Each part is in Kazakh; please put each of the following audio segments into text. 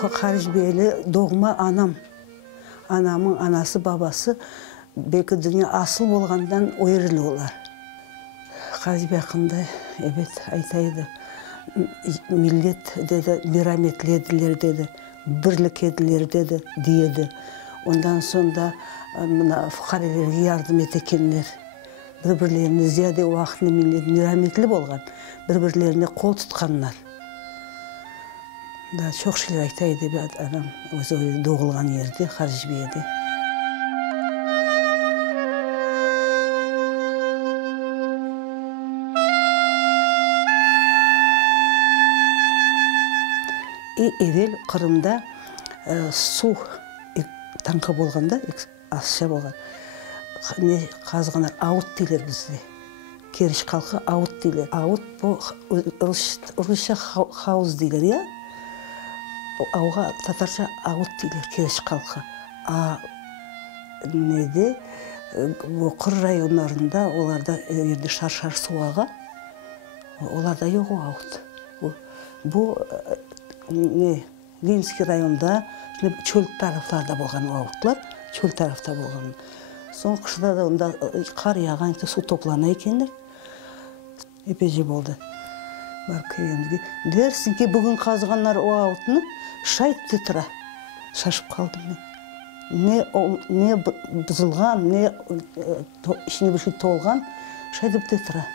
Қаржбейлі доғма анам. Анамың анасы, бабасы белкі дүние асыл болғандан ойырлы олар. Қаржбе қындай, әбет айтайды. Миллет деді, мираметледілер деді, бірлік еділер деді, деді. Ондан сонда фұқарелерге ярдым етекенлер. Бір-бірлеріне зияде уақытында мираметлі болған. Бір-бірлеріне қол тұтқанлар. Да, çok şeyler айтайды бәд адам өзі doğulған ерде, Қаржбеде. Evvel Қырымда су таңқы болғанда, асша болған. Қазғанар ауыт дейлер бізде. Керіш қалқы ауыт дейлер. Ауыт бұл ұрыша хауыз дейлер, я? Ауға татарша ауыт дейлер, керіш қалқы. Неде, қыр районларында, оларда ерде шар-шар суаға, оларда жоқ ауыт. Бұл Ленинский районда чөл тарафларда болған ауытлар, чөл тарафта болған. Соң қышыда да онда қар яған су топлана екенлер. Епеже болды. Барып келгенде дерсінге бүгін қазғандар о ауытыны шайып те тұра. Шашып қалдым мен. Не бұзылған, не ішіне бір şey толған, шайып те тұра.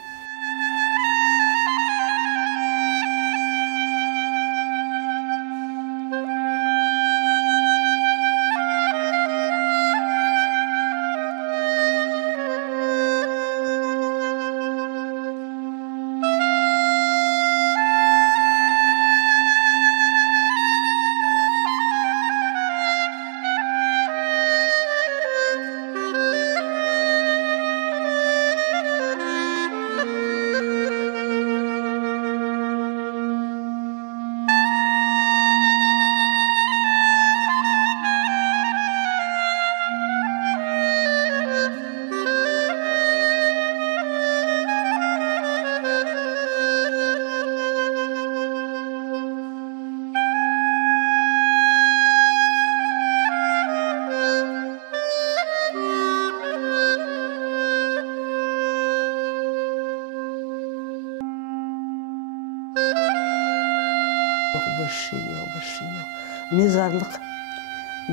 Mezarlık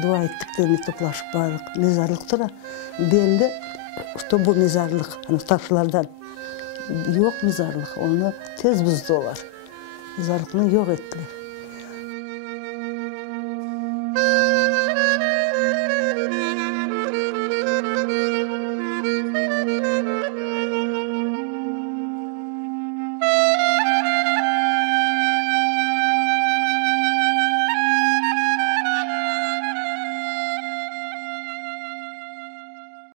dua ettiklerini toplaşıp varlık. Mezarlık tura belli, işte bu mezarlık, hani taşlardan yok mezarlık, onu tez buzdular. Mezarlıkını yok ettiler.